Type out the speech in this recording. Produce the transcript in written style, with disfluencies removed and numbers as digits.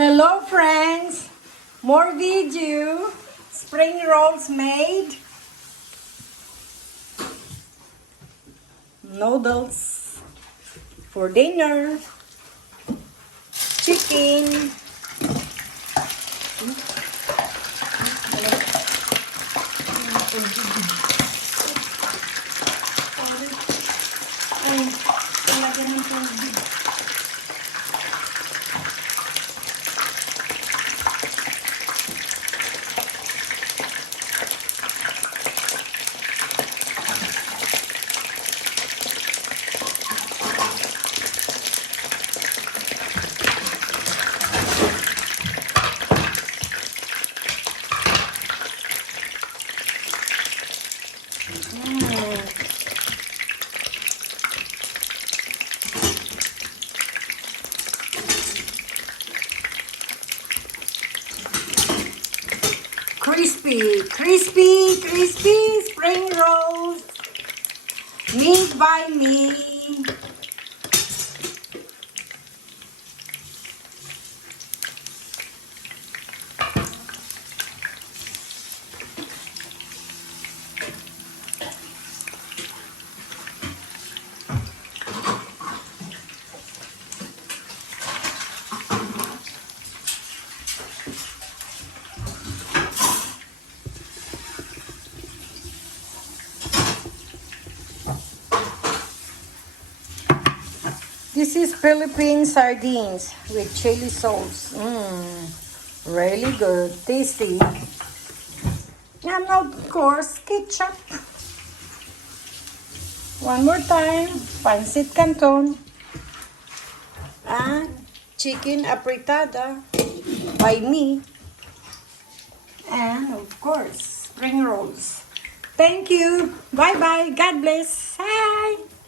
Hello friends! More video. Spring rolls made. Noodles for dinner. Chicken. Ay, talaga ng tubig. Crispy spring rolls made by me. This is Philippine sardines with chili sauce. Really good, tasty. And of course, ketchup. One more time, pancit canton. And chicken apretada by me. And of course, spring rolls. Thank you. Bye-bye. God bless. Bye.